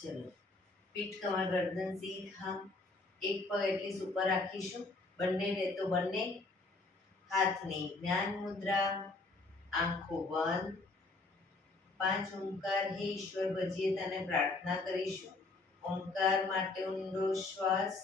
ચલો, પીઠ કમર ગરદન સીધા, એક પગ એટલી ઉપર રાખીશું, બંને તો બંને હાથની જ્ઞાન મુદ્રા, આંખો બંધ, 5 ઓમકાર હે ઈશ્વર ભજીએ તને પ્રાર્થના કરીશું. ઓમકાર માટે ઊંડો શ્વાસ.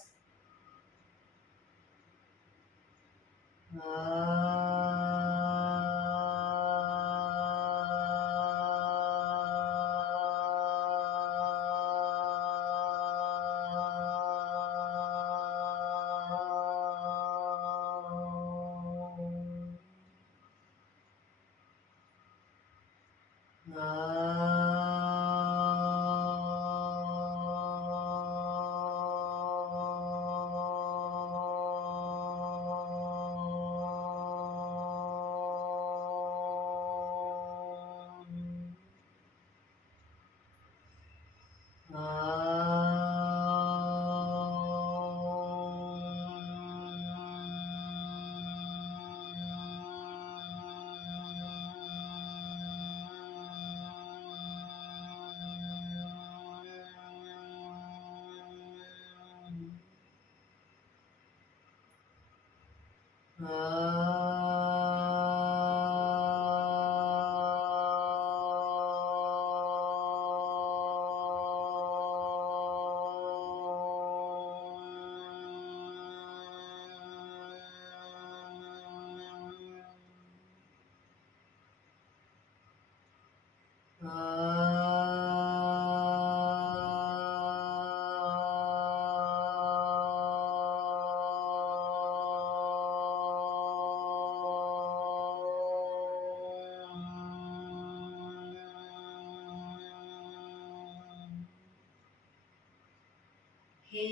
હે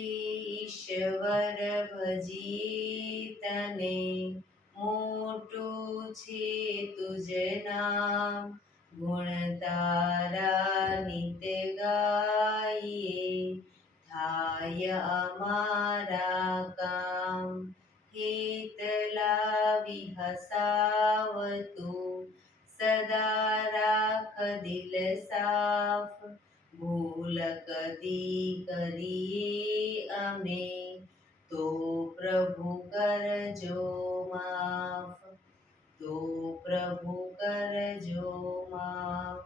ઈશ્વર ભજીએ તને, મોટું છે તુજ નામ, ગુણ તારા નિત્ય ગાઈએ, થાય અમારા કામ. હેત લાવી હસાવતું, સદા રાખ દિલ સાફ, ભૂલ કદી કરીએ અમે, તો પ્રભુ કરજો માફ, તો પ્રભુ કરજો માફ.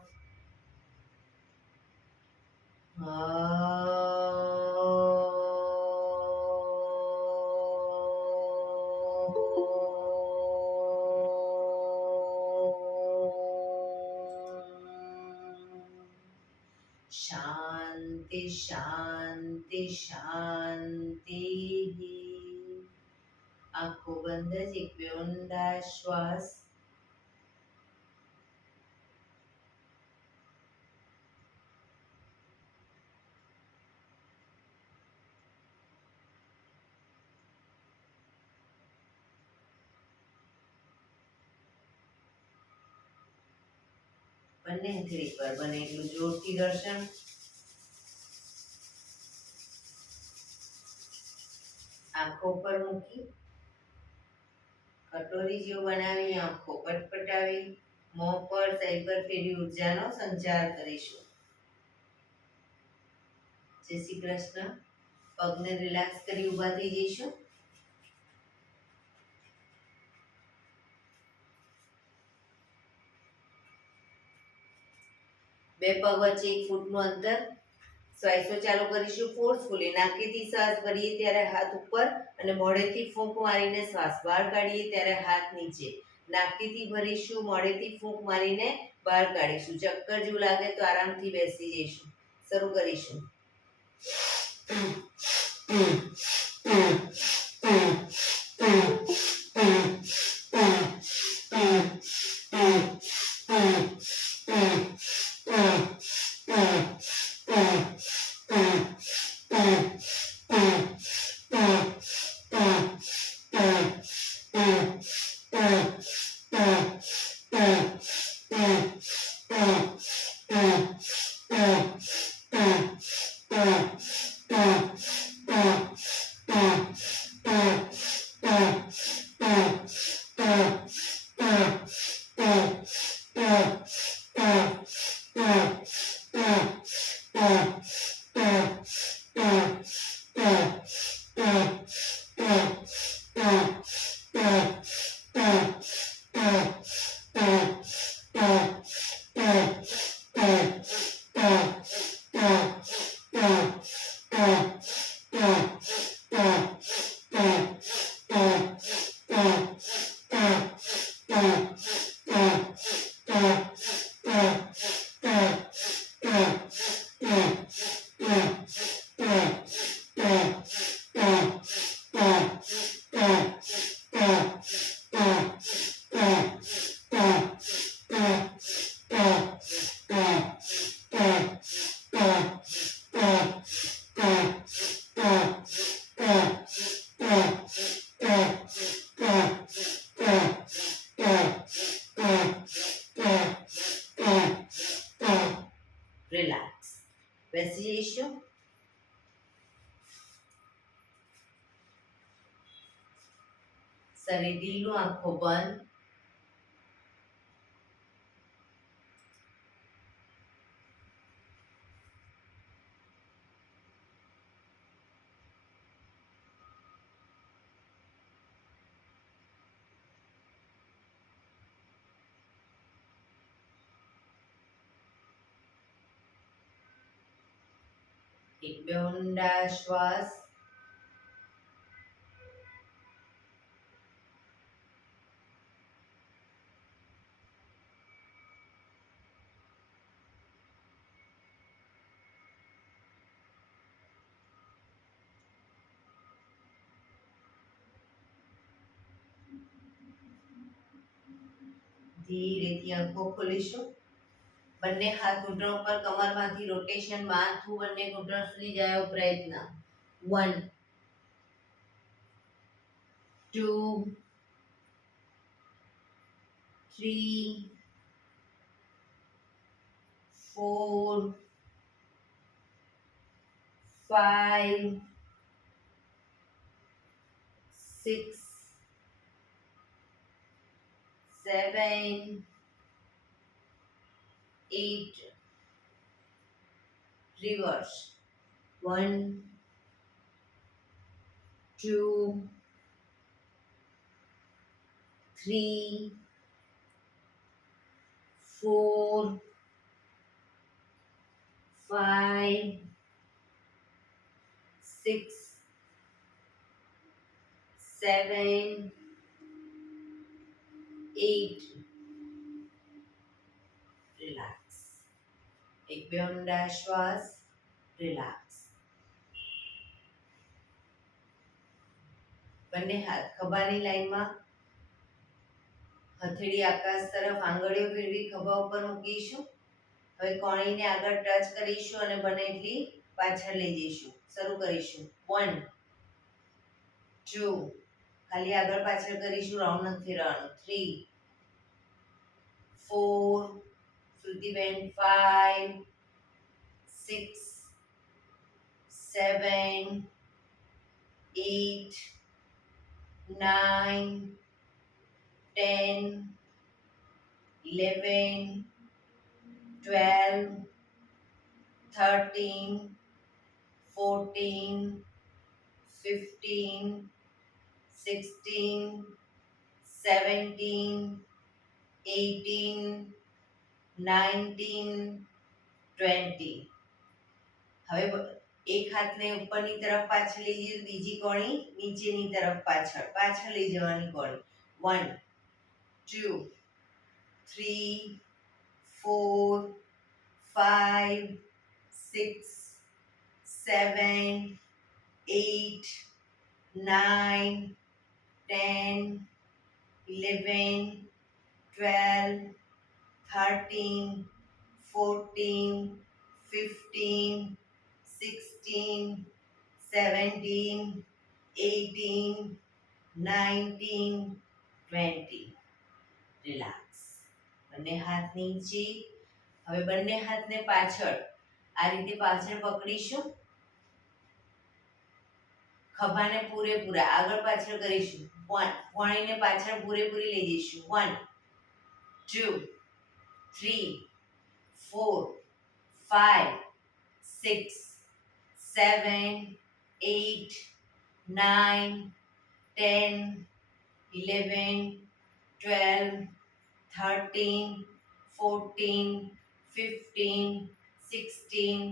શાંતિ શાંતિ શાંતિ. આંખો બંધ જ એક ઊંડા શ્વાસ. બંને હથેળી પર બને એટલું જોરથી ઘર્ષણ. આંખો પર મૂકી કટોરી જેવું બનાવી આંખો પટપટાવી, મોં પર શરીર પર ફેરવી ઉર્જાનો સંચાર કરીશું. જય શ્રી કૃષ્ણ. પગને રિલેક્સ કરી ઊભા થઈ જઈશું. બે પગ વચ્ચે 1 ફૂટનું અંતર. શ્વાસો ચાલુ કરીશું ફોર્સફુલી. નાકેથી શ્વાસ ભરીએ ત્યારે હાથ ઉપર અને મોઢેથી ફૂંક મારીને શ્વાસ બહાર કાઢીએ ત્યારે હાથ નીચે. નાકેથી ભરીશું, મોઢેથી ફૂંક મારીને બહાર કાઢીશું. ચક્કર જેવું લાગે તો આરામથી બેસી જઈશું. શરૂ કરીશું. જઈશું. શરીર ઢીલું, આંખો બંધ. એક બે ઊંડા શ્વાસ. ધીરેથી આંખો ખોલીશું. બંને હાથ ઘૂંટણ ઉપર, કમરમાંથી રોટેશન, માથું બંને ઘૂંટણ સુધી જાય એવો પ્રયત્ન. 1 2 3 4 5 6 7 8. Reverse. 1 2 3 4 5 6 7 8. રિલેક્સ. એક બે ઊંડા શ્વાસ. રિલેક્સ. બંને હાથ ખભાની લાઈનમાં, હથેળી આકાશ તરફ, આંગળીઓ ફેરવી ખભા ઉપર મૂકીશું. હવે કોણીને આગળ ટચ કરીશું અને બને એટલી પાછળ લઈ જઈશું. શરૂ કરીશું. 1 2 ખાલી આગળ પાછળ કરીશું, રાઉન્ડ નથી ફેરવાનું. 3 4 શ્રુતિબેન 5 6 7 8 9 10 11 12 13 14 15 16 17 18 19 20. હવે એક હાથને ઉપરની તરફ પાછળ લઈ જઈએ, બીજી કોણી નીચેની તરફ પાછળ લઈ જવાની કોણી. 1 2 3 4 5 6 7 8 9 10 11 12 13 14 15 16 17 18 19 20. રિલેક્સ. બંને હાથ નીચે. હવે બંને હાથને પાછળ આ રીતે પાછળ પકડીશું. ખભાને પૂરેપૂરા આગળ પાછળ કરીશું. કોણીને પાછળ પૂરેપૂરી લઈ જઈશું. 1 2 3 4 5 6 7 8 9 10 11 12 13 14 15 16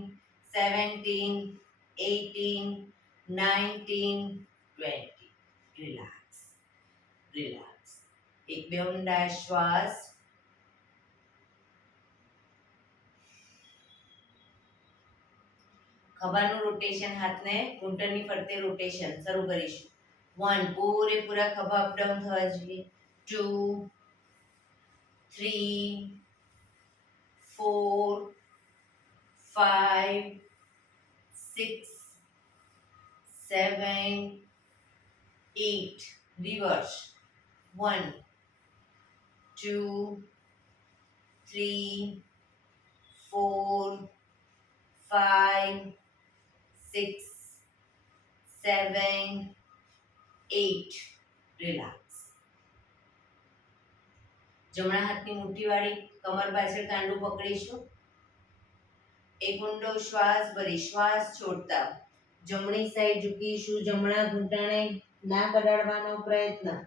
17 18 19 20. રિલેક્સ. રિલેક્સ. એક બે ઊંડા શ્વાસ. ખભાનું રોટેશન, હાથને ઘૂંટણની ફરતે રોટેશન શરૂ કરીશું. 1 પૂરેપૂરા ખભા અપડાઉન થવા જોઈએ. 2 3 4 5 6 7 8. Reverse. 1 2 3 4 5, 6, 7, 8. રિલેક્સ. જમણા હાથની મુઠ્ઠીવાળી કમર પાછળ કાંડું પકડીશું. એક ઊંડો શ્વાસ ભરી શ્વાસ છોડતા જમણી સાઈડ ઝૂકીશું. જમણા ઘૂંટણે નાક અડાડવાનો પ્રયત્ન.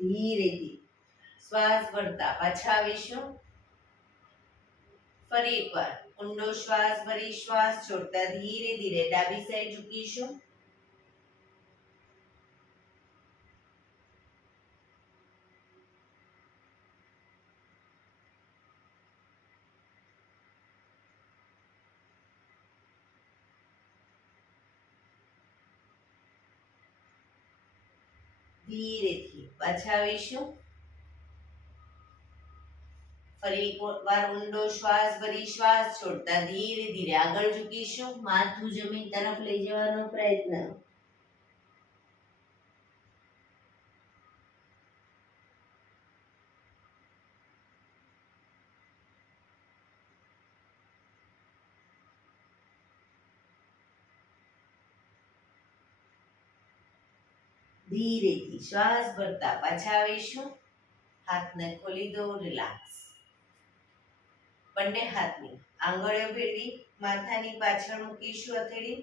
ધીરેથી શ્વાસ ભરતા પાછા આવીશું. ફરી એકવાર ઊંડો શ્વાસ ભરી શ્વાસ છોડતા ધીરે ધીરે ડાબી સાઈડ ઝૂકીશું. ધીરેથી પાછા આવીશું. ફરી એકવાર ઊંડો શ્વાસ ભરી શ્વાસ છોડતા ધીરે ધીરે આગળ ઝૂકીશું. માથું જમીન તરફ લઈ જવાનો પ્રયત્ન. ધીરેથી શ્વાસ ભરતા પાછા આવીશું. હાથને ખોલી દો. રિલેક્સ. બંને હાથની આંગળીઓ ભેળવી માથાની પાછળ મૂકીશું. હથેળી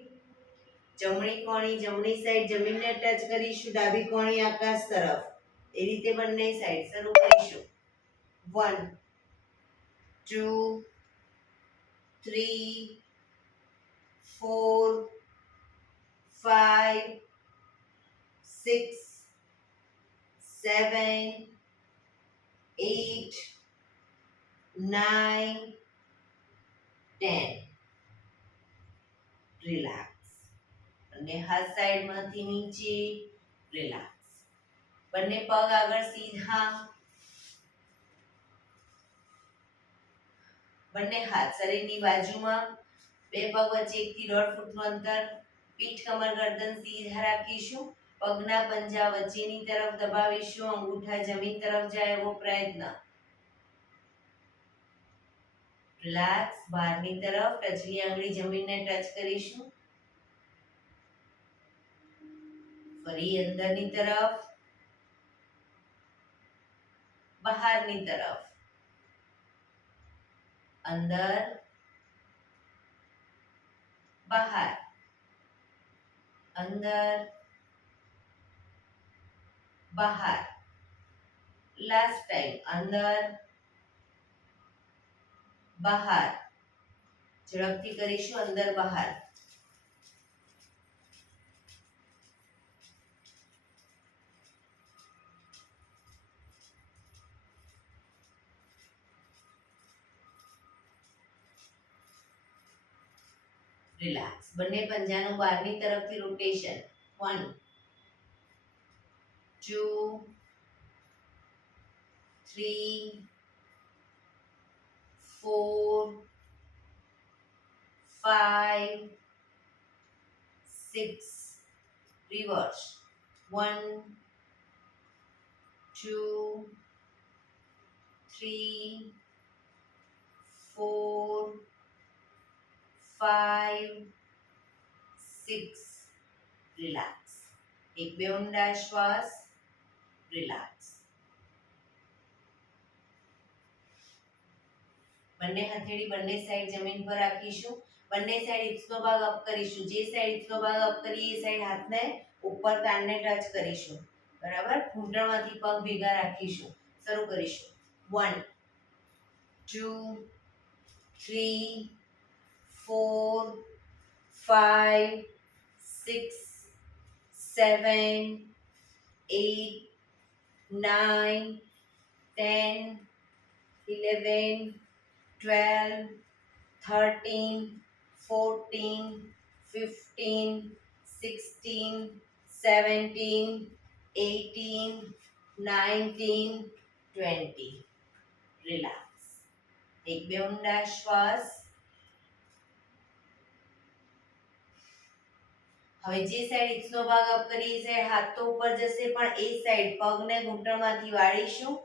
જમણી કોણી જમણી સાઈડ જમીનને ટચ કરીશું. ડાબી કોણી આકાશ તરફ. એ રીતે બંને સાઈડ શરૂ કરીશું. 1, 2, 3, 4, 5, 6, 7, 8, 9, 10. રિલેક્સ. અને હાથ સાઈડમાંથી નીચે. રિલેક્સ. બંને પગ આગળ સીધા. બંને હાથ શરીરની બાજુમાં. બે પગ વચ્ચે 1 થી 1.5 ફૂટનું અંતર. પીઠ કમર ગરદન સીધા રાખીશું. પગના પંજા વચ્ચેની તરફ દબાવીશું. અંગૂઠા જમીન તરફ જાય એવો પ્રયત્ન. રિલેક્સ. બહારની તરફ ટચલી આંગળી જમીનને ટચ કરીશું. ફરી અંદરની તરફ. બહારની તરફ. અંદર બહાર. અંદર બહાર. Last time. અંદર બહાર. ઝડપથી કરીશું. અંદર બહાર. રિલેક્સ. બંને પંજાનું બહારની તરફથી રોટેશન. 1, 2, 3, 4, 5, 6. Reverse. 1, 2, 3, 4, 5, 6. રિલેક્સ. એક બે ઊંડા શ્વાસ. રિલેક્સ. બંને હથેળી બંને સાઈડ જમીન પર રાખીશું. બંને સાઈડ હિપ્સનો ભાગ અપ કરીશું. જે સાઈડ હિપ્સનો ભાગ અપ કરીએ એ સાઈડ હાથને ઉપર કાનને ટચ કરીશું. બરાબર. ઘૂંટણમાંથી પગ ભેગા રાખીશું. શરૂ કરીશું. 1, 2, 3, 4, 5, 6, 7, 8, 9, 10, 11, 12, 13, 14, 15, 16, 17, 18, 19, 20. Relax. એક બે ઊંડા શ્વાસ. હવે જે સાઈડ હિપ્સનો ભાગ અપ કરીએ એ સાઈડ હાથ તો ઉપર જશે, પણ એ સાઈડ પગને ઘૂંટણમાંથી વાળીશું,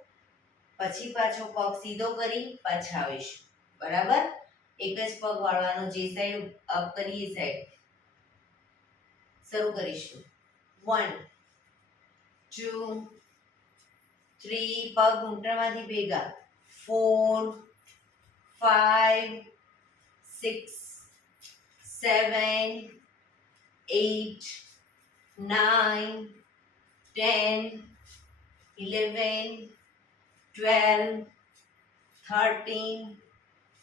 પછી પાછો પગ સીધો કરી પાછા આવીશું. બરાબર? એક જ પગ વાળવાનો, જે સાઈડ અપ કરીએ એ સાઈડ. શરૂ કરીશું. 1 2 3, પગ ઘૂંટણમાંથી ભેગા. 4 5 6 7 8 9 10 11 12 13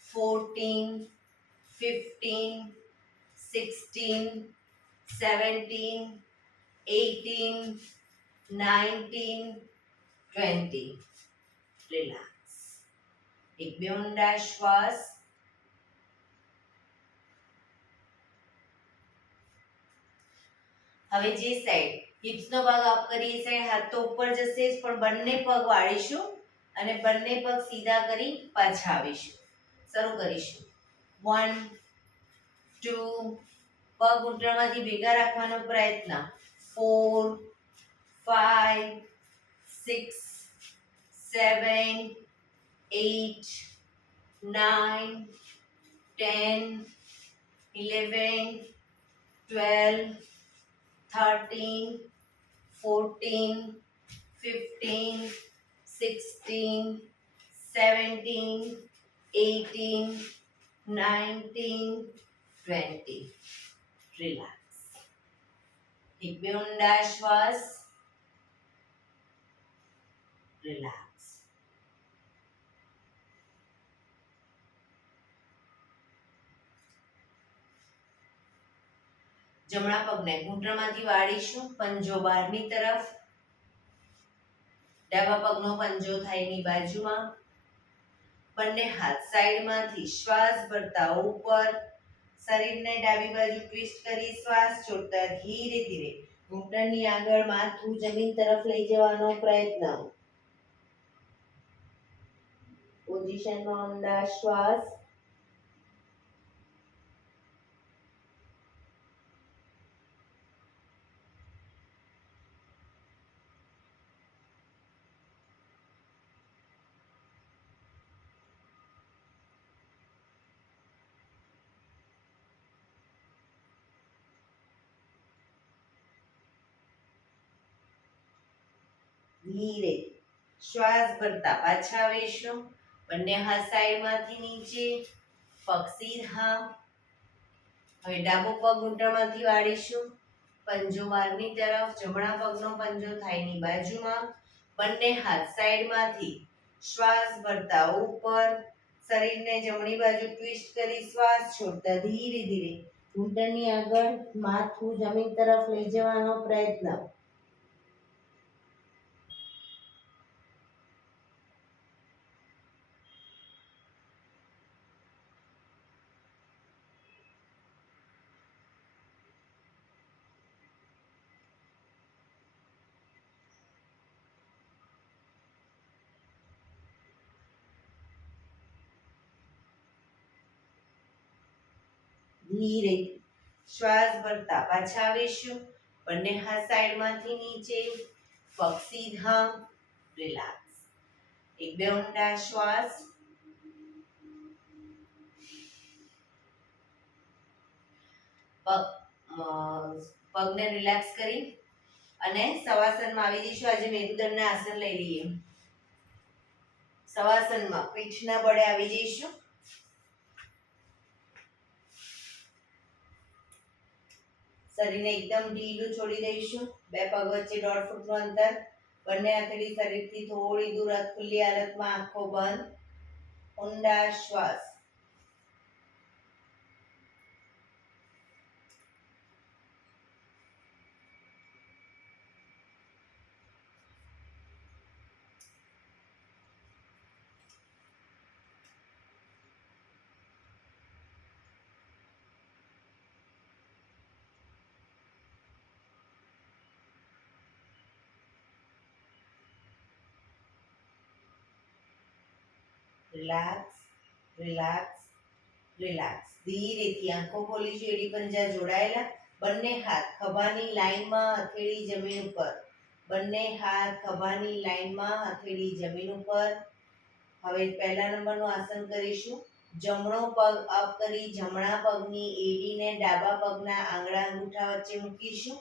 14 15 16 17 18 19 20. રિલેક્સ. એક બે ઊંડા શ્વાસ. હવે જે સાઈડ હિપ્સનો ભાગ અપ કરીએ સાઈડ હાથ તો ઉપર જશે, પણ બંને પગ વાળીશું અને બંને પગ સીધા કરી પાછા આવીશું. શરૂ કરીશું. 1 2, પગ ઘૂંટણમાંથી ભેગા રાખવાનો પ્રયત્ન. 4 5 6 7 8 9 10 11 12 13 14 15 16 17 18 19 20. રિલેક્સ. એક બે ઊંડા શ્વાસ. રિલેક્સ. જમણા પગને ઘૂંટણમાંથી વાળીશું, પંજો બહારની તરફ. ડાબા પગનો પંજો થાયની બાજુમાં. બંને હાથ સાઈડમાંથી શ્વાસ ભરતા ઉપર. શરીરને ડાબી બાજુ ટ્વિસ્ટ કરી શ્વાસ છોડતા ધીરે ધીરે ઘૂંટણની આગળ માથું જમીન તરફ લઈ જવાનો પ્રયત્ન. પોઝિશનમાં ઊંડા શ્વાસ. ધીરે શ્વાસ ભરતા પાછા આવીશું. બંને હાથ સાઈડમાંથી નીચે, પગ સીધા. હવે ડાબો પગ ઘૂંટણમાંથી વાળીશું, પંજો બહારની તરફ. જમણા પગનો પંજો થાયની બાજુમાં. બંને હાથ સાઈડમાંથી શ્વાસ ભરતા ઉપર. શરીરને જમણી બાજુ ટ્વિસ્ટ કરી શ્વાસ છોડતા ધીરે ધીરે ઘૂંટણની આગળ માથું જમીન તરફ લઈ જવાનો પ્રયત્ન. ધીરે શ્વાસ ભરતા પાછા આવીશું. બંને હાથ સાઈડમાંથી નીચે, પગ સીધા. રિલેક્સ. એક બે ઊંડા શ્વાસ. પગને રિલેક્સ કરી અને શવાસનમાં આવી જઈશું. આજે મેરુદંડના આસન લઈ લઈએ. શવાસનમાં પીઠના બળે આવી જઈશું. શરીરને એકદમ ઢીલું છોડી દઈશું. બે પગ વચ્ચે 1.5 ફૂટનું અંતર. બંને હથેળી શરીરથી થોડી દૂર, ખુલ્લી હાલતમાં, આંખો બંધ. ઊંડા શ્વાસ. રિલેક્સ. Relax, relax. ધીરેથી આંખો ખોલીશું, એડી પંજા જોડાયેલા. બંને હાથ ખભાની લાઈનમાં, હથેળી જમીન ઉપર. બંને હાથ ખભાની લાઈનમાં, હથેળી જમીન ઉપર. હવે પહેલા નંબરનું આસન કરીશું. જમણો પગ અપ કરી જમણા પગની એડીને ડાબા પગના આંગળા અંગૂઠા વચ્ચે મૂકીશું.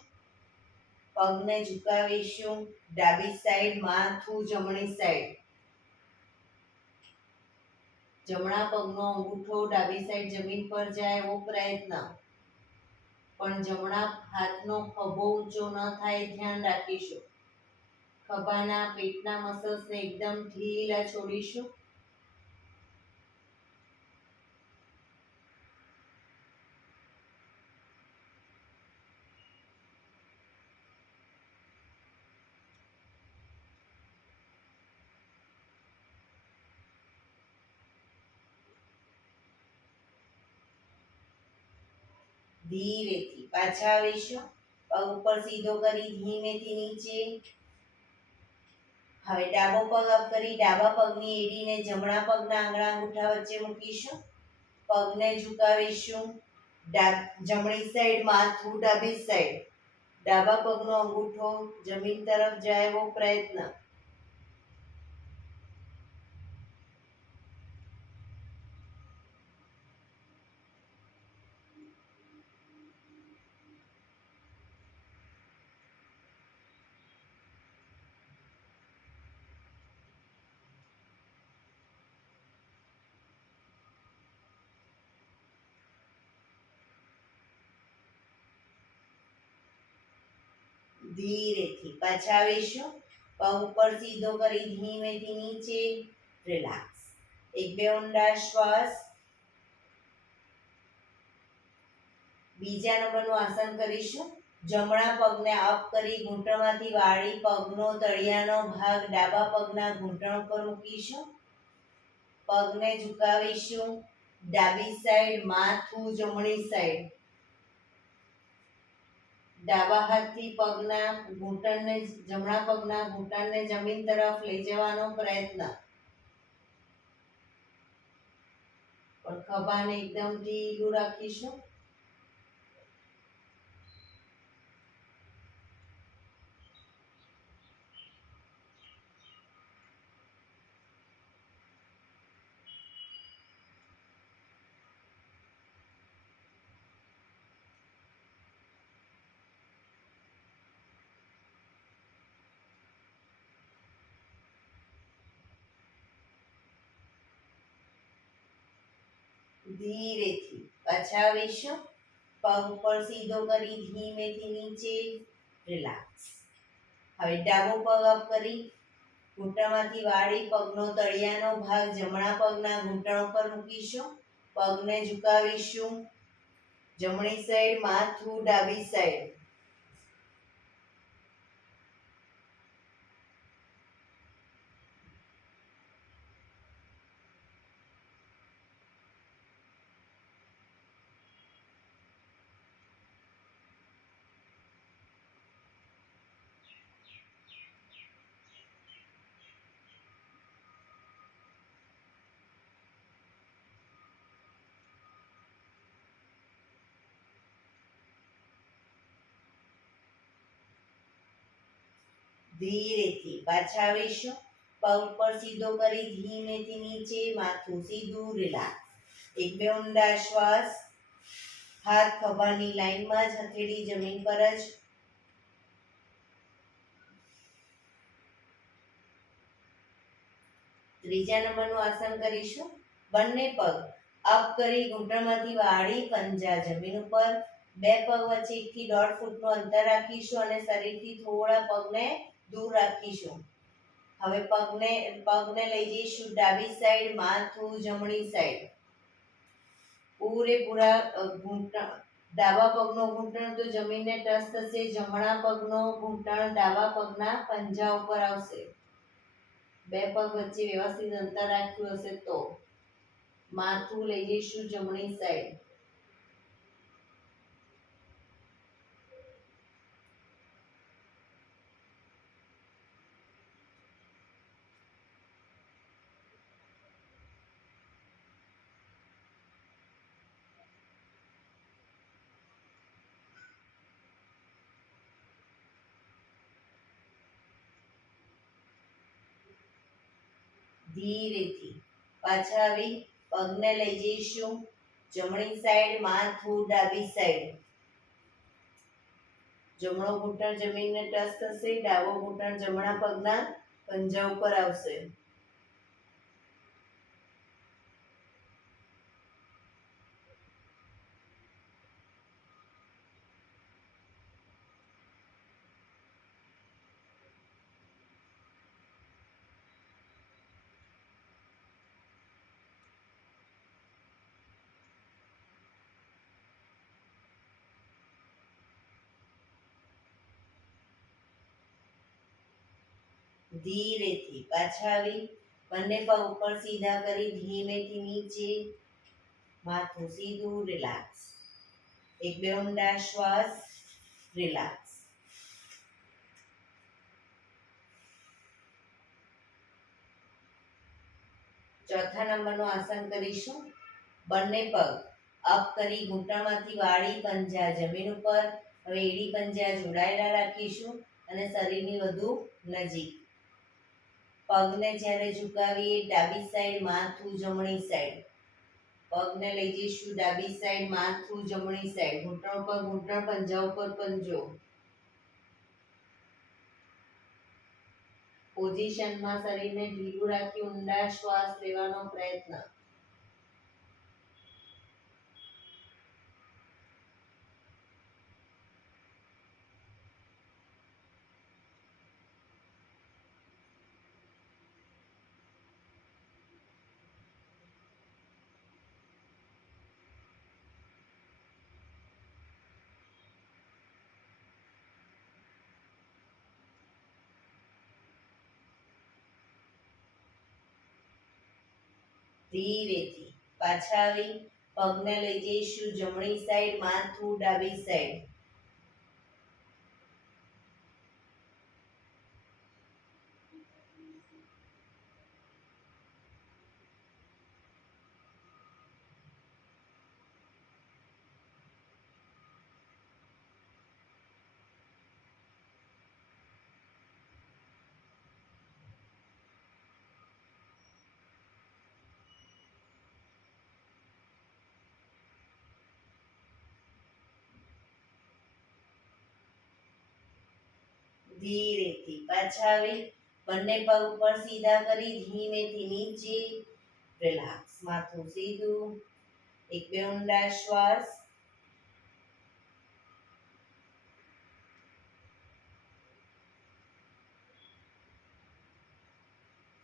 પગને ઝુકાવીશું. ડાબી સાઈડ, માથું જમણી સાઈડ. જમણા પગનો અંગૂઠો ડાબી સાઈડ જમીન પર જાય એવો પ્રયત્ન. પણ જમણા હાથનો ખભો ઊંચો ન થાય ધ્યાન રાખીશું. ખભાના પેટના મસલ્સને એકદમ ઢીલા છોડીશું. ધીરેથી પાછા આવીશું. પગ ઉપર સીધો કરી ધીમેથી નીચે. હવે ડાબો પગ અપ કરી ડાબા પગની એડીને જમણા પગના આંગળા અંગૂઠા વચ્ચે મૂકીશું. પગને ઝુકાવીશું. જમણી સાઈડ, માથું ડાબી સાઈડ. ડાબા પગનો અંગૂઠો જમીન તરફ જાય એવો પ્રયત્ન. ધીરેથી પાછા આવીશું. પગ ઉપર સીધો કરી ધીમેથી નીચે. રિલેક્સ. એક બે ઊંડા શ્વાસ. બીજા નંબરનું આસન કરીશું. જમણા પગને અપ કરી ઘૂંટણમાંથી વાળી પગનો તળિયાનો ભાગ ડાબા પગના ઘૂંટણ ઉપર મૂકીશું. પગને ઝુકાવીશું. ડાબી સાઈડ, માથું જમણી સાઈડ. ડાબા હાથથી પગના ઘૂંટણને જમણા પગના ઘૂંટણને જમીન તરફ લઈ જવાનો પ્રયત્ન. પણ ખભાને એકદમ ઢીલું રાખીશું. ધીરેથી પાછા આવીશું. પગ ઉપર સીધો કરી ધીમેથી નીચે. રિલેક્સ. હવે ડાબો પગ અપ કરી ઘૂંટણમાંથી વાળી પગનો તળિયાનો ભાગ જમણા પગના ઘૂંટણ ઉપર મૂકીશું. પગને ઝુકાવીશું. જમણી સાઈડ, માથું ડાબી સાઈડ. ધીરેથી પાછા આવીશું. પગ ઉપર સીધો કરી ધીમેથી નીચે. માથું સીધું. રિલેક્સ. એક બે ઊંડા શ્વાસ. હાથ ખભાની લાઈનમાં જ, હથેળી જમીન પર જ. ત્રીજા નંબરનું આસન કરીશું. બંને પગ અપ કરી ઘૂંટણમાંથી વાળી પંજા જમીન ઉપર. બે પગ વચ્ચે 1 થી 1.5 ફૂટનું અંતર રાખીશું અને શરીરથી થોડા પગને દૂર રાખીશું. હવે પગને લઈ જઈશું ડાબી સાઈડ, માથું જમણી સાઈડ. પૂરેપૂરા ડાબા પગનો ઘૂંટણ તો જમીનને ટચ થશે. જમણા પગનો ઘૂંટણ ડાબા પગના પંજા ઉપર આવશે. બે પગ વચ્ચે વ્યવસ્થિત અંતર રાખ્યું હશે તો. માથું લઈ જઈશું જમણી સાઈડ. ધીરેથી પાછા આવી પગને લઈ જઈશું જમણી સાઈડ, માથું ડાબી સાઈડ. જમણો ઘૂંટણ જમીનને ટચ થશે, ડાબો ઘૂંટણ જમણા પગના પંજા ઉપર આવશે. ધીરેથી પાછા આવી બંને પગ ઉપર સીધા કરી ધીમેથી નીચે, માથું સીધું, રિલેક્સ. એક બે ઊંડા શ્વાસ, રિલેક્સ. ચોથા નંબરનું આસન કરીશું. બંને પગ અપ કરી ઘૂંટણમાંથી વાળી પંજા જમીન ઉપર. હવે એડી પંજા જોડાયેલા રાખીશું અને શરીરની વધુ નજીક. પગને જ્યારે ઝુકાવીએ ડાબી સાઈડ, માથું જમણી સાઈડ. પગને લઈ જઈશું ડાબી સાઈડ, માથું જમણી સાઈડ. ઘૂંટણ ઉપર ઘૂંટણ, પંજા ઉપર પંજો. પોઝિશનમાં શરીરને ઢીલું રાખી ઊંડા શ્વાસ લેવાનો પ્રયત્ન. ધીરેથી પાછા આવી પગને લઈ જઈશું જમણી સાઈડ, માથું ડાબી સાઈડ. ધીરેથી પાછા આવી બંને પગ ઉપર સીધા કરી ધીમેથી નીચે, રિલેક્સ. માથું સીધું. એક બે ઊંડા શ્વાસ.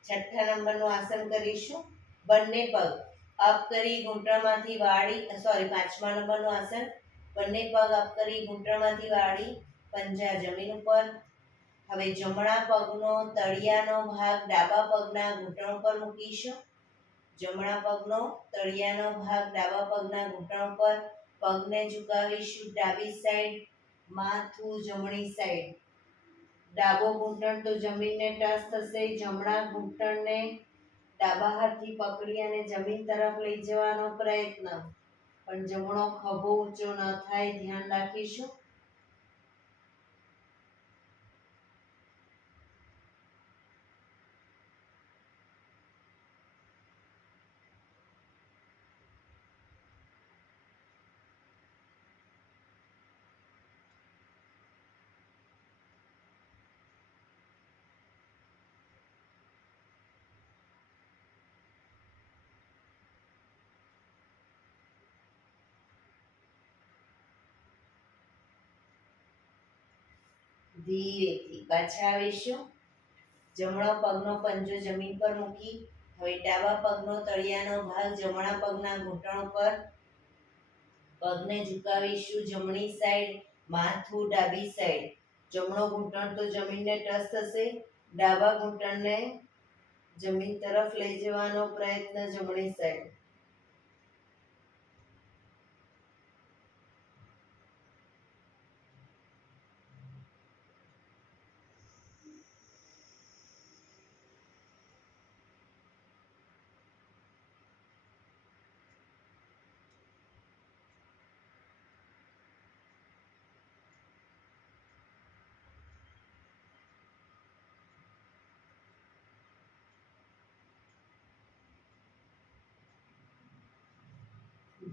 છઠ્ઠા નંબરનું આસન કરીશું. બંને પગ અપ કરી ઘૂંટણમાંથી વાળી, પાંચમા નંબરનું આસન. બંને પગ અપ કરી ઘૂંટણમાંથી વાળી પંજા જમીન ઉપર. હવે જમણા પગનો તળિયાનો ભાગ ડાબા પગના ઘૂંટણ ઉપર મૂકીશું. જમણા પગનો તળિયાનો ભાગ ડાબા પગના ઘૂંટણ ઉપર. પગને ઝુકાવીશું ડાબી સાઈડ, માથું જમણી સાઈડ. ડાબો ઘૂંટણ તો જમીનને ટચ થશે. જમણા ઘૂંટણને ડાબા હાથથી પકડી અને જમીન તરફ લઈ જવાનો પ્રયત્ન. પણ જમણો ખભો ઊંચો ન થાય, ધ્યાન રાખીશું. ધીરેથી પાછા આવીશું. જમણો પગનો પંજો જમીન પર મૂકી હવે ડાબા પગનો તળિયાનો ભાગ જમણા પગના ઘૂંટણ ઉપર. પગને ઝુકાવીશું જમણી સાઈડ, માથું ડાબી સાઈડ. જમણો ઘૂંટણ તો જમીનને ટચ થશે. ડાબા ઘૂંટણને જમીન તરફ લઈ જવાનો પ્રયત્ન જમણી સાઈડ.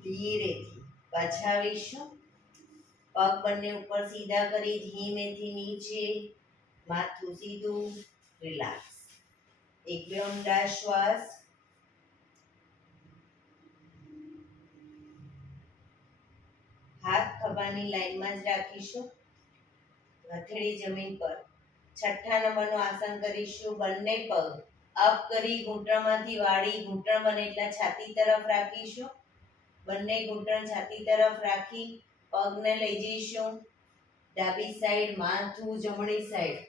ધીરેથી પાછા આવીશું. પગ બંને ઉપર સીધા કરી ધીમેથી નીચે, માથું સીધું, રિલેક્સ. એક બે ઊંડા શ્વાસ. હાથ ખભાની લાઈનમાં જ રાખીશું. હથેળી જમીન પર. છઠ્ઠા નંબરનું આસન કરીશું. બંને પગ અપ કરી ઘૂંટણમાંથી વાળી, ઘૂંટણ બને એટલા છાતી તરફ રાખીશું. બંને ઘૂંટણ છાતી તરફ રાખી પગને લઈ જઈશું ડાબી સાઈડ, માથું જમણી સાઈડ.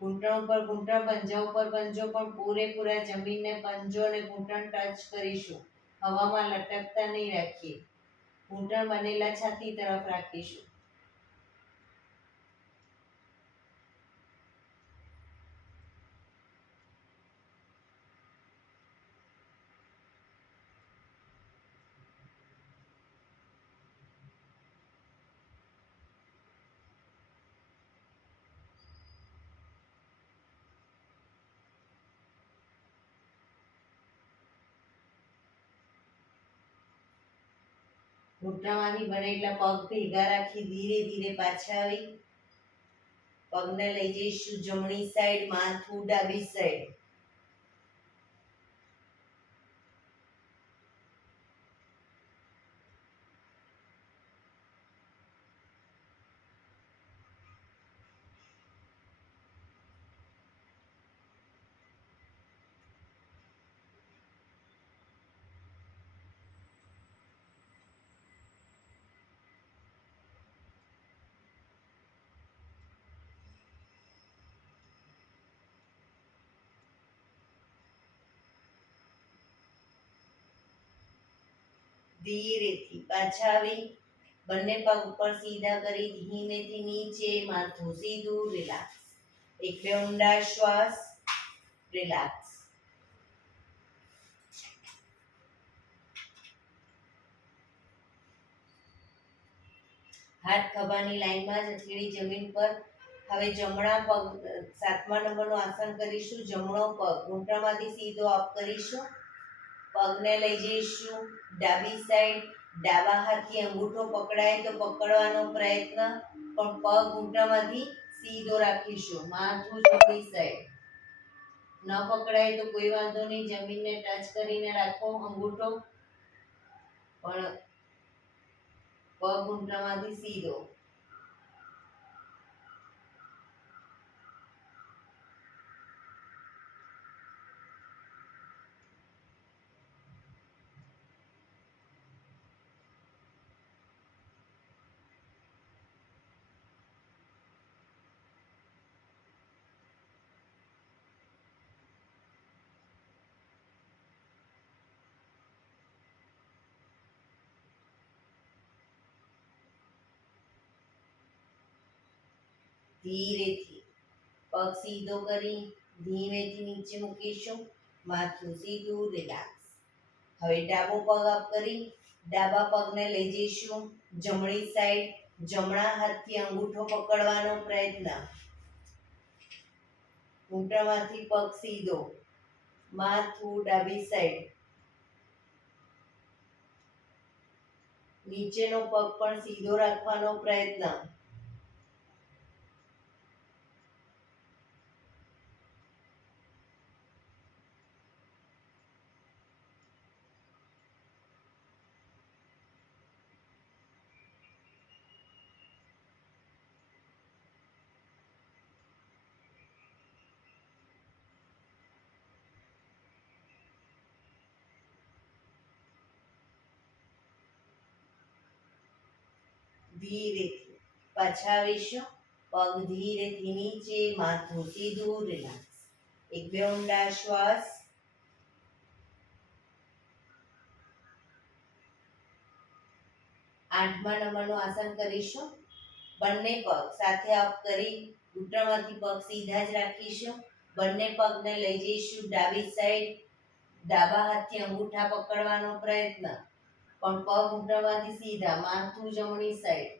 ઘૂંટણ ઉપર ઘૂંટણ, પંજા ઉપર પંજો, પણ પૂરેપૂરા જમીનને પંજો અને ઘૂંટણ ટચ કરીશું. હવામાં લટકતા નહીં રાખીએ. ઘૂંટણ બનેલા છાતી તરફ રાખીશું. ઘૂંટણમાંથી બને એટલા પગ ભેગા રાખી ધીરે ધીરે પાછા આવી પગને લઈ જઈશું જમણી સાઈડ, માથું ડાબી સાઈડ. ધીરેથી પાછા આવી બંને પગ ઉપર સીધા કરી ધીમેથી નીચે, માથું સીધું, રિલેક્સ. એક બે ઊંડા શ્વાસ, રિલેક્સ. હાથ ખભાની લાઈનમાં જ, હથેળી જમીન પર. હવે જમણા પગ, સાતમા નંબરનું આસન કરીશું. જમણો પગ ઘૂંટણમાંથી સીધો અપ કરીશું. પગને લઈ જઈશું ડાબી સાઈડ. ડાબા હાથથી અંગૂઠો પકડાય તો પકડવાનો પ્રયત્ન, પણ પગ ઘૂંટણમાંથી સીધો રાખીશું. માથું જમણી સાઈડ. ન પકડાય તો કોઈ વાંધો નહીં, જમીનને ટચ કરીને રાખો અંગૂઠો, પણ પગ ઘૂંટણમાંથી સીધો. ધીરેથી પગ સીધો કરી ધીમેથી નીચે મૂકીશું. માથું સીધું, રિલેક્સ. હવે ડાબો પગ અપ કરી ડાબા પગને લઈ જઈશું જમણી સાઈડ. જમણા હાથથી અંગૂઠો પકડવાનો પ્રયત્ન. ઘૂંટણમાંથી પગ સીધો, માથું ડાબી સાઈડ. નીચેનો પગ પણ સીધો રાખવાનો પ્રયત્ન. ધીરેથી પાછા આવીશું. પગ ધીરેથી નીચે, માથું સીધું, રિલેક્સ. એક બે ઊંડા શ્વાસ. આઠમા નંબરનું આસન કરીશું. બંને પગ સાથે અપ કરી ઘૂંટણમાંથી પગ સીધા જ રાખીશું. બંને પગને લઈ જઈશું ડાબી સાઈડ. ડાબા હાથથી અંગૂઠા પકડવાનો પ્રયત્ન, પણ પગ ઘૂંટણમાંથી સીધા, માથું જમણી સાઈડ.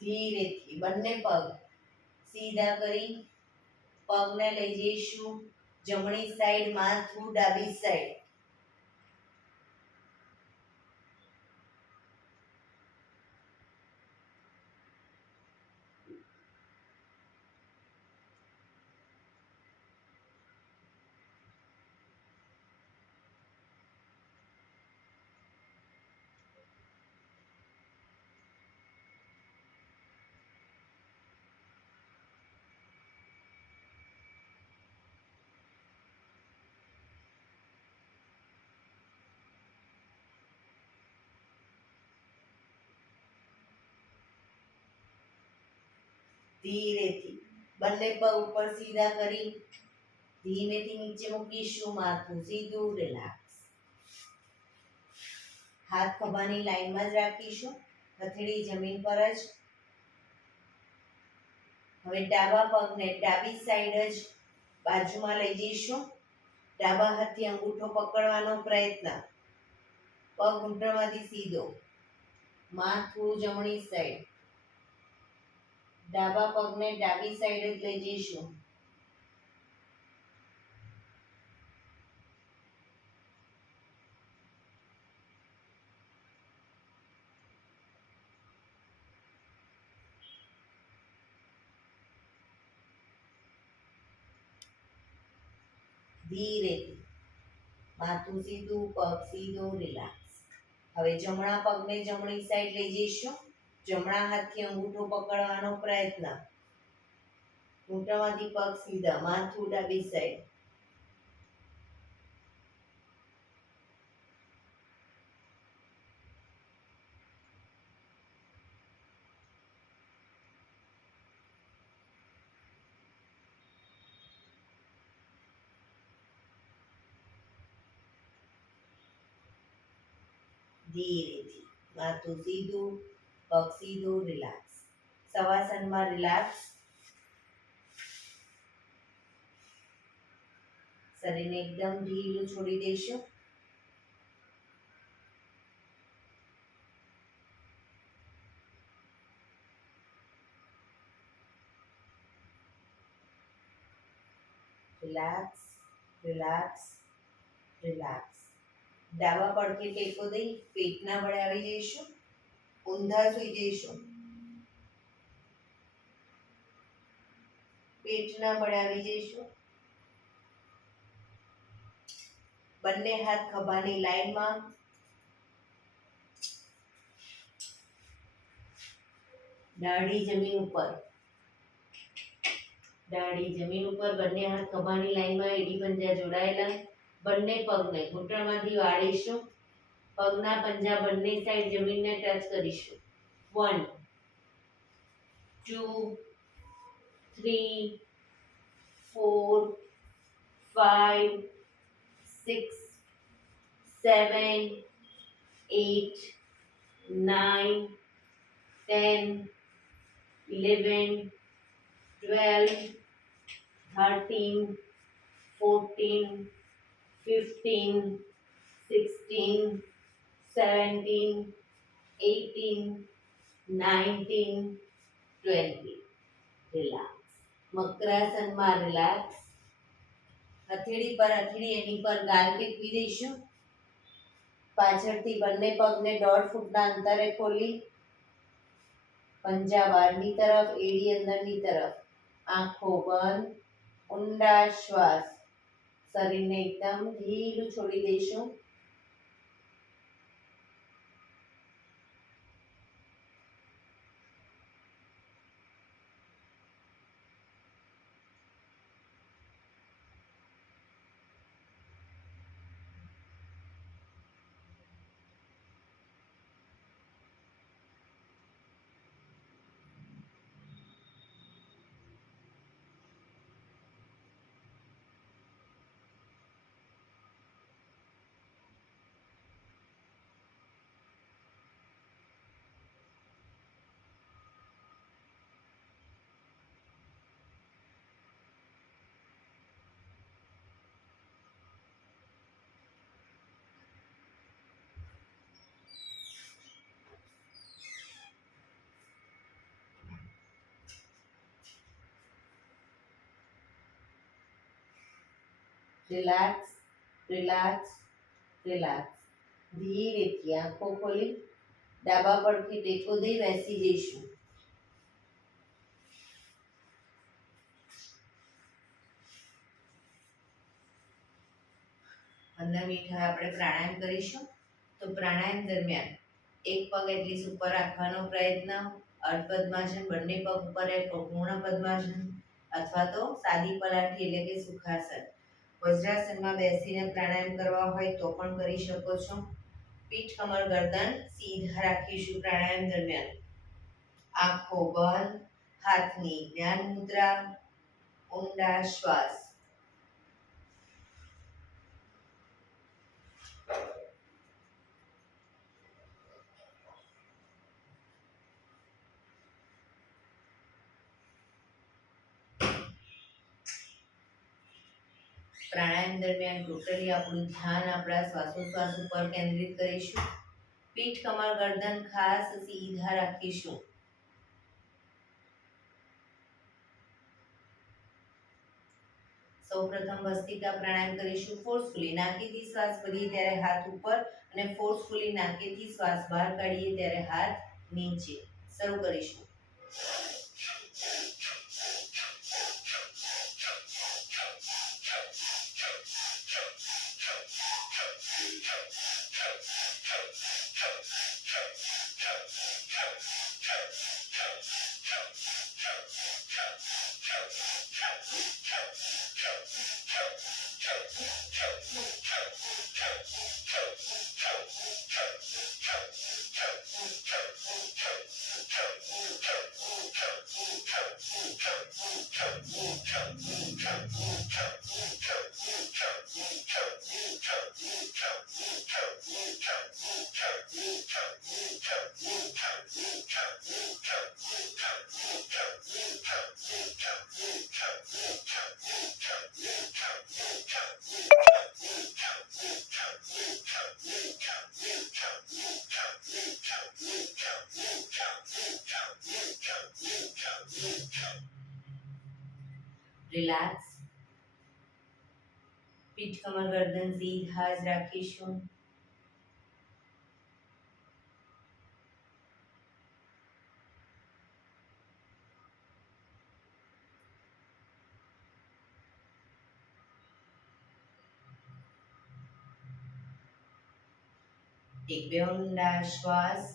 ધીરેથી બંને પગ સીધા કરી પગને લઈ જઈશું જમણી સાઈડ, માથું ડાબી સાઈડ. ધીરેથી બંને પગ ઉપર સીધા કરી ધીમેથી નીચે મૂકીશું, માથું સીધું, રિલેક્સ. હાથ ખભાની લાઈનમાં જ રાખીશું, હથેળી જમીન પર જ. હવે ડાબા પગને ડાબી સાઈડ જ બાજુમાં લઈ જઈશું. ડાબા હાથથી અંગૂઠો પકડવાનો પ્રયત્ન. પગ ઘૂંટણમાંથી સીધો, માથું જમણી સાઈડ. ડાબા પગને ડાબી સાઈડ જ લઈ જઈશું. ધીરેથી માથું સીધું, પગ સીધો, રિલેક્સ. હવે જમણા પગને જમણી સાઈડ લઈ જઈશું. જમણા હાથથી અંગૂઠો પકડવાનો પ્રયત્ન. ઘૂંટણમાંથી પગ સીધા, માથું ડાબી સાઈડ. ધીરેથી માથું સીધું, પગ સીધું, રિલેક્સ. શવાસનમાં રિલેક્સ. શરીરને એકદમ ઢીલું છોડી દઈશું. Relax, relax, relax. ડાબા પડખે ટેકો દઈ પેટના બળે આવી જઈશું. ઊંધા સૂઈ જઈશું. પેટના બળે આવી જઈશું. બંને હાથ ખભાની લાઈનમાં. દાઢી જમીન ઉપર. દાઢી જમીન ઉપર, બંને હાથ ખભાની લાઈનમાં, એડી પંજા જોડાયેલા. બંને પગને ઘૂંટણમાંથી વાળીશું. પગના પંજા બંને સાઈડ જમીનને ટચ કરીશું. 1 2 3 4 5 6 7 8 9 10 11 12 13 14 15 16 17 18 19 20. રિલેક્સ. મકરાસનમાં રિલેક્સ. હથેળી પર હથેળી એની પર ગાલ ટેકવી દઈશું. પાછળથી બંને પગને 1.5 ફૂટના અંતરે ખોલી પંજા બહારની તરફ, એડી અંદરની તરફ. આંખો બંધ. ઊંડા શ્વાસ. શરીરને એકદમ ઢીલું છોડી દઈશું. Relax, relax, relax. ધીરેથી આંખો ખોલી ડાબા પડથી ટેકો દઈ બેસી જઈશું. અંદર મીઠા આપણે પ્રાણાયામ કરીશું. તો પ્રાણાયામ દરમિયાન એક પગ એટલી ઉપર રાખવાનો પ્રયત્ન, અર્ધ પદ્માસન, બંને પગ ઉપર પૂર્ણ પદ્માસન અથવા તો સાદી પલાઠી એટલે કે સુખાસન. વજ્રાસનમાં બેસીને પ્રાણાયામ કરવા હોય તો પણ કરી શકો છો. પીઠ, કમર, ગરદન સીધા રાખીશું પ્રાણાયામ દરમિયાન. આંખો બંધ, હાથની જ્ઞાન મુદ્રા, ઊંડા શ્વાસ. પ્રાણાયામ દરમિયાન ટોટલી આપણું ધ્યાન આપણા શ્વાસોશ્વાસ ઉપર કેન્દ્રિત કરીશું. પીઠ, કમર, ગરદન ખાસ સીધા રાખીશું. સૌપ્રથમ ભસ્ત્રિકા પ્રાણાયામ કરીશું. ફોર્સફુલી નાકેથી શ્વાસ ભરીએ ત્યારે હાથ ઉપર અને ફોર્સફુલી નાકેથી શ્વાસ બહાર કાઢીએ ત્યારે હાથ નીચે. શરૂ કરીશું. રિલેક્સ. પીઠ, કમર, ગરદન સીધા જ રાખીશું. એક બે ઊંડા શ્વાસ.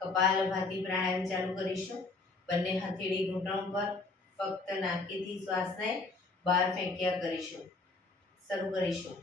કપાલભાતી પ્રાણાયામ ચાલુ કરીશું. બંને હથેળી ઘૂંટણ પર, ફક્ત નાકેથી શ્વાસને બહાર ફેંક્યા કરીશું. શરૂ કરીશું.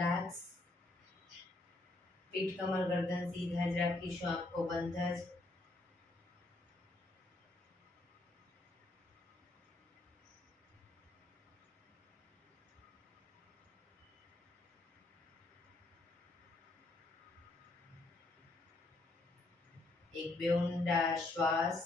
લાક્સ. પીઠ કમર ગરદન સીધા જ રાખીશું, આંખો બંધ જ. એક બે ઊંડા શ્વાસ.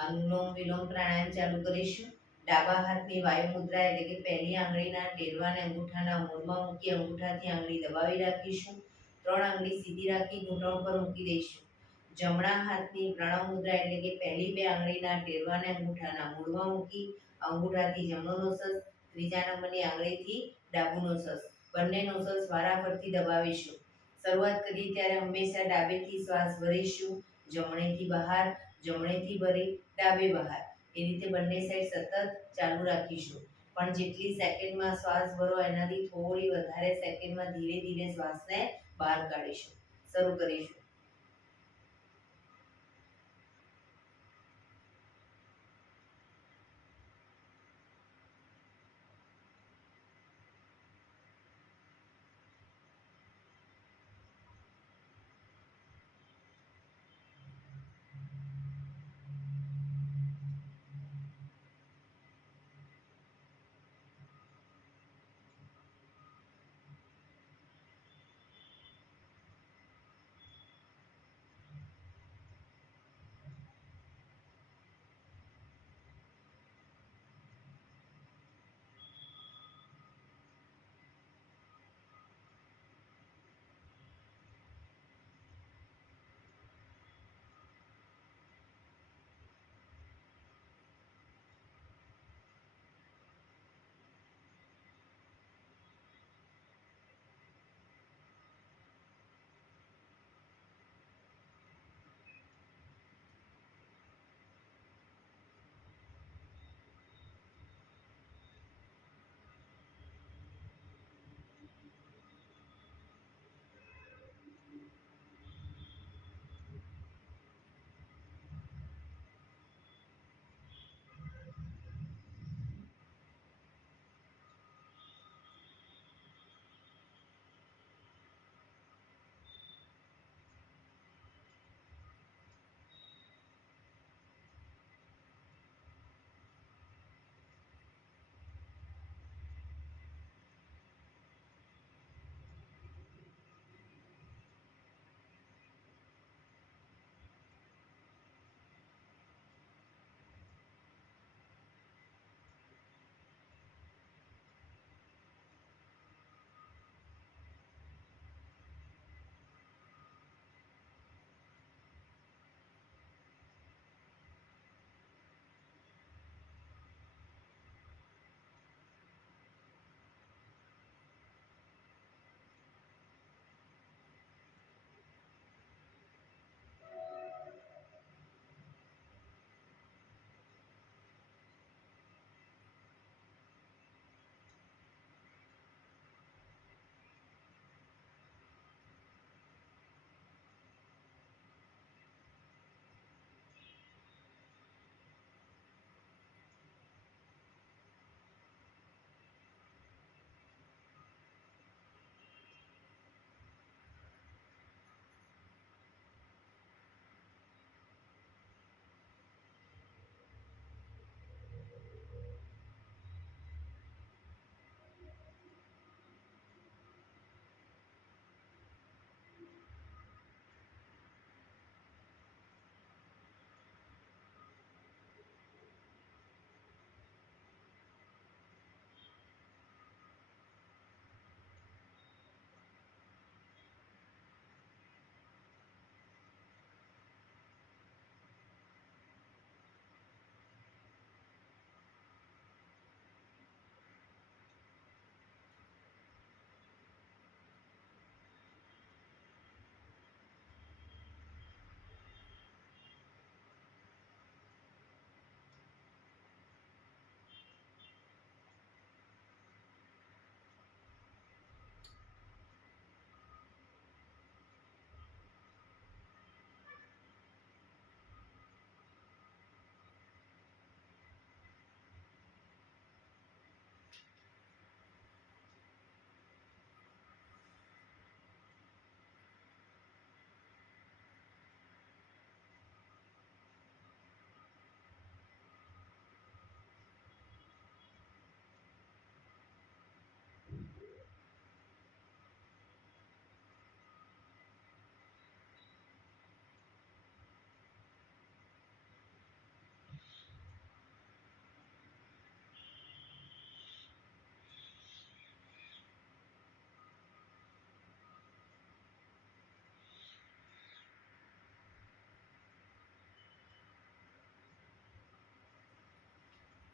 અનુલોમ વિલોમ પ્રાણાયામ ચાલુ કરીશું. ડાબા હાથની વાયુ મુદ્રા એટલે કે પહેલી આંગળીના ટેરવાને અંગૂઠાના મૂળમાં મૂકી અંગૂઠાથી આંગળી દબાવી રાખીશું. 3 આંગળી સીધી રાખી ઘૂંટણ પર મૂકી દઈશું. જમણા હાથની પ્રણવ મુદ્રા એટલે કે પહેલી 2 આંગળીના ટેરવાને અંગૂઠાના મૂળમાં મૂકી અંગૂઠાથી જમણો નોસસ, ત્રીજા નંબરની આંગળીથી ડાબુ નોસસ, બંને નોસસ વારાફરતી દબાવીશું. શરૂઆત કરીએ ત્યારે હંમેશા ડાબેથી શ્વાસ ભરીશું, જમણેથી બહાર, જમણેથી ભરી ડાબે બહાર. એ રીતે બંને સાઈડ સતત ચાલુ રાખીશું. પણ જેટલી સેકન્ડમાં શ્વાસ ભરો એનાથી થોડી વધારે સેકન્ડમાં ધીરે ધીરે શ્વાસને બહાર કાઢીશું. શરૂ કરીશું.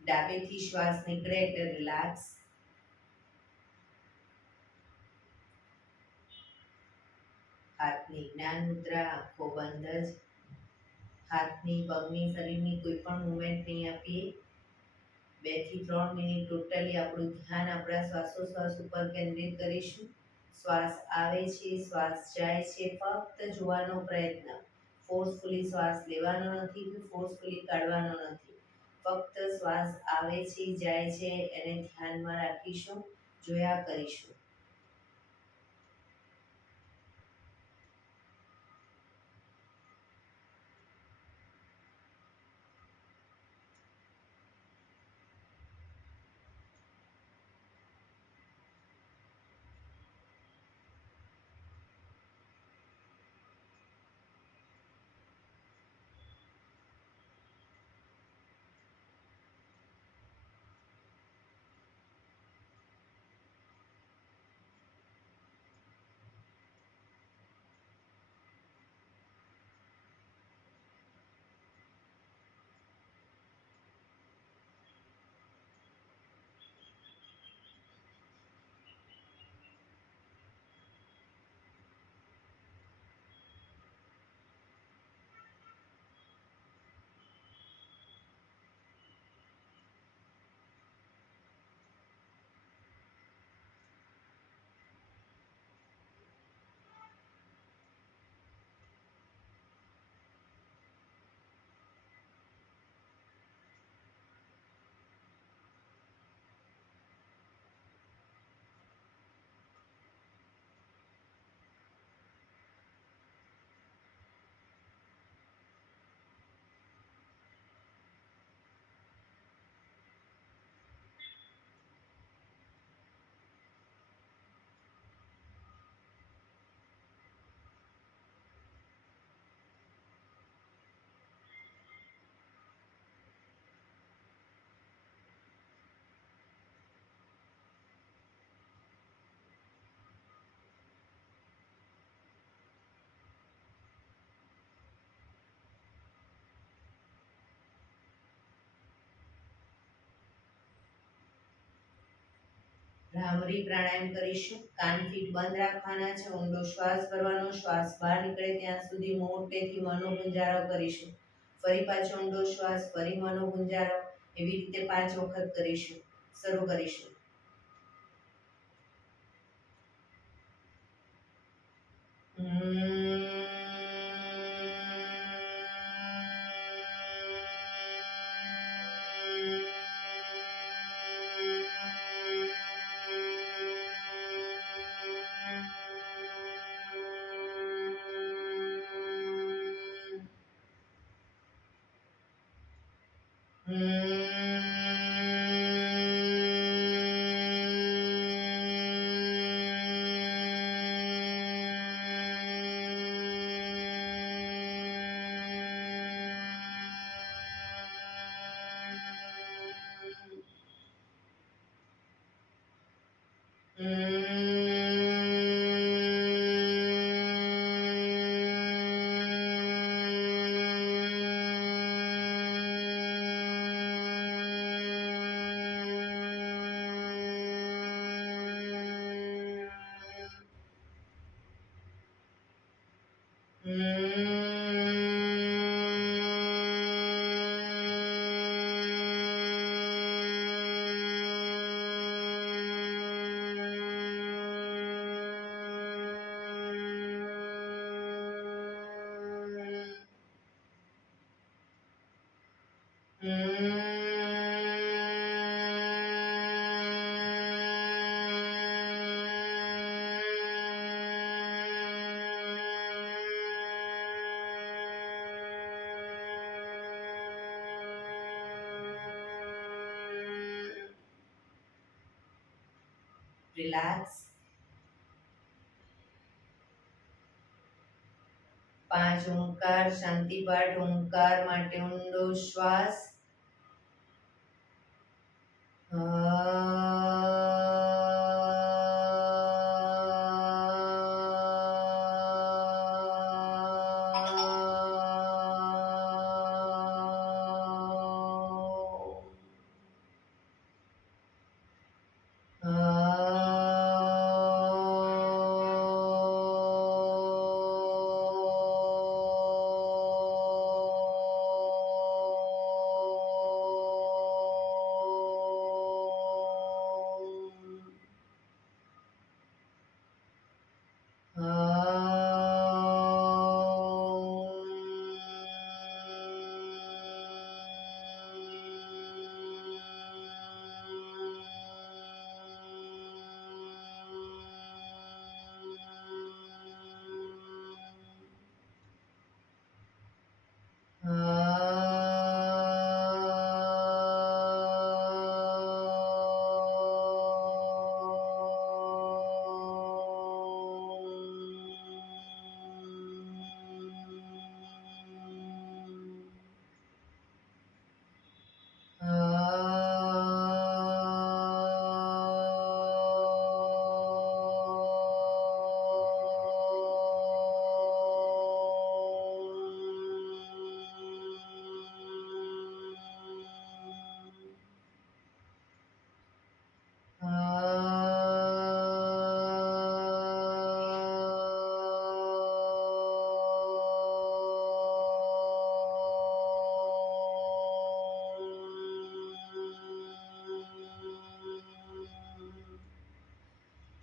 ડાબેથી શ્વાસ નીકળે એટલે રિલેક્સ. હાથની જ્ઞાન મુદ્રા, આંખો બંધ જ. હાથની, પગની, શરીરની કોઈ પણ મુવમેન્ટ નહીં આપીએ. 2 થી 3 મિનિટ ટોટલી આપણું ધ્યાન આપણા શ્વાસોશ્વાસ ઉપર કેન્દ્રિત કરીશું. શ્વાસ આવે છે, શ્વાસ જાય છે, ફક્ત જોવાનો પ્રયત્ન. ફોર્સફુલી શ્વાસ લેવાનો નથી કે ફોર્સફુલી કાઢવાનો નથી. ફક્ત શ્વાસ આવે છે, જાય છે એને ધ્યાનમાં રાખીશું, જોયા કરીશું. ભ્રામરી પ્રાણાયામ કરીશું. કાન ફીટ બંધ રાખવાના છે. ઊંડો શ્વાસ કરવાનો. શ્વાસ બહાર નીકળે ત્યાં સુધી મોટેથી મનોગુંજારો કરીશું. ફરી પાછો ઊંડો શ્વાસ, ફરી મનોગુંજારો. એવી રીતે 5 વખત કરીશું. શરૂ કરીશું. રિલેક્સ. 5 ઓમકાર શાંતિ પાઠ. ઓમકાર માટે ઊંડો શ્વાસ.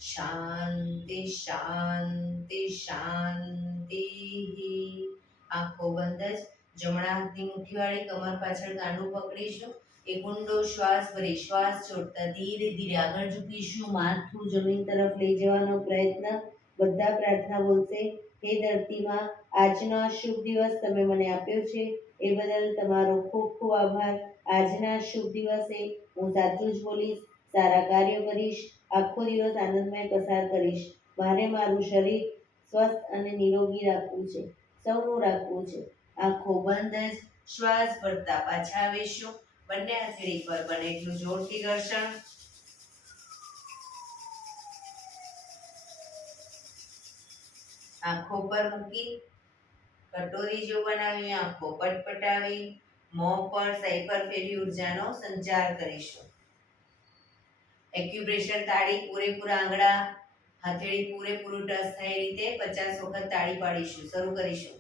શાંતિ શાંતિ શાંતિ. આંખો બંધ જ. જમણા હાથની મુઠ્ઠીવાળી કમર પાછળ કાંડું પકડીશું. એક ઊંડો શ્વાસ ભરી શ્વાસ છોડતા ધીરે ધીરે આગળ ઝૂકીશું. માથું જમીન તરફ લઈ જવાનો પ્રયત્ન. બધા પ્રાર્થના બોલશે. હે ધરતીમાં, આજનો આ શુભ દિવસ તમે મને આપ્યો છે એ બદલ તમારો ખૂબ ખૂબ આભાર. આજના શુભ દિવસે હું સાચું જ બોલીશ, સારા કાર્યો કરીશ, આખો દિવસ આનંદમય પસાર કરીશ. મારે મારું શરીર સ્વસ્થ અને નિરોગી રાખવું છે, સૌનું રાખવું છે. આંખો બંધ જ શ્વાસ ભરતા પાછા આવીશું. બંને હથેળી પર બને એટલું જોરથી ઘર્ષણ. આંખો પર મૂકી કટોરી જો બનાવી આંખો પટપટાવી મોં પર સાઈપર ફેરી ઉર્જાનો સંચાર કરીશું. એક્યુપ્રેશર તાળી પૂરેપૂરા આંગળા હથેળી પૂરેપૂરું ટચ થાય રીતે 50 વખત તાળી પાડીશું. શરૂ કરીશું.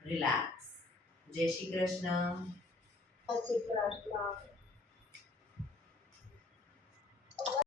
રિલેક્સ. જય શ્રી કૃષ્ણ. જય શ્રી કૃષ્ણ.